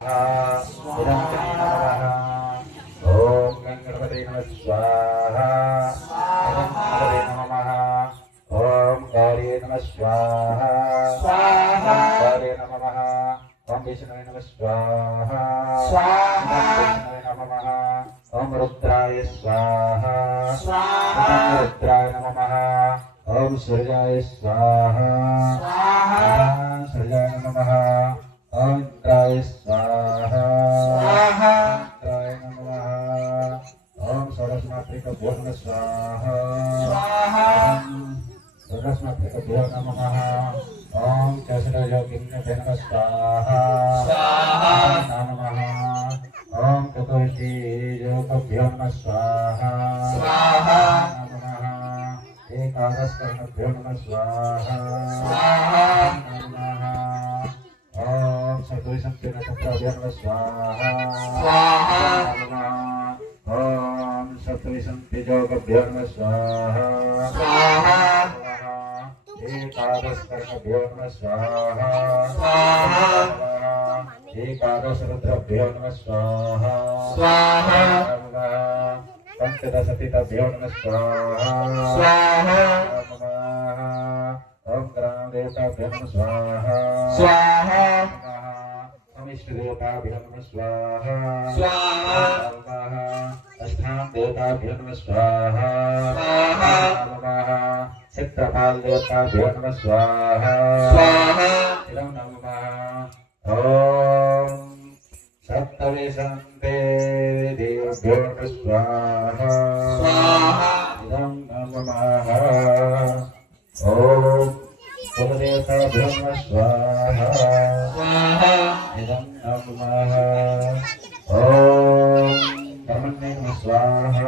ओम गणपते नमः स्वाहा। ओम गणपते नमः। ओम गौरी नमः स्वाहा। ओम गौरी नमः। ओम विष्णुवे नमः स्वाहा। ओम विष्णुवे नमः। ओम रुद्राय स्वाहा। ओम रुद्राय नमः। ओम सूर्याय स्वाहा। ओम सूर्याय नमः। ओम इंद्राय स्वाहा। इंद्राय नमः। ओम सरस्वतीभ्यो नमः स्वाहा। सरस्वतीभ्यो नमः। ओम चतुर्योगिन्यभ्यो नमः स्वाहा। नमः। ओम चतुर्षी योगभ्यो नमः स्वाहा। नमः। एकादशकर्मभ्यो नमः स्वाहा। नमः। ओम सतुषंते नक्षत्राभ्यो नमः स्वाहा। नमः। ओम सतुषंते योगभ्यो नमः स्वाहा। नमः। एकादशकर्मभ्यो नमः स्वाहा। नमः। एकादशरुद्रभ्यो नमः स्वाहा। नमः। पंचदशपितभ्यो नमः स्वाहा। नमः। ओम ग्रामदेवताभ्यो नमः स्वाहा। नमः। ओम इष्टदेवताभ्यो नमः स्वाहा। नमः। अष्टांग देवताभ्यो नमः स्वाहा। नमः। चित्रपाल देवताभ्यो नमः स्वाहा। नमः। ओम सप्तविंशते देवभ्यो नमः स्वाहा। नमः। ओम कुलदेवताभ्यो नमः स्वाहा। नमः। ओम ब्रह्मणे नमः स्वाहा।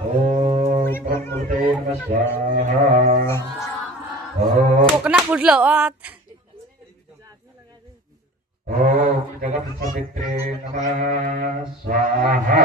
ओम ब्रह्मते नमः स्वाहा। Kena budlot. ओम जगत सवित्रे नमः स्वाहा।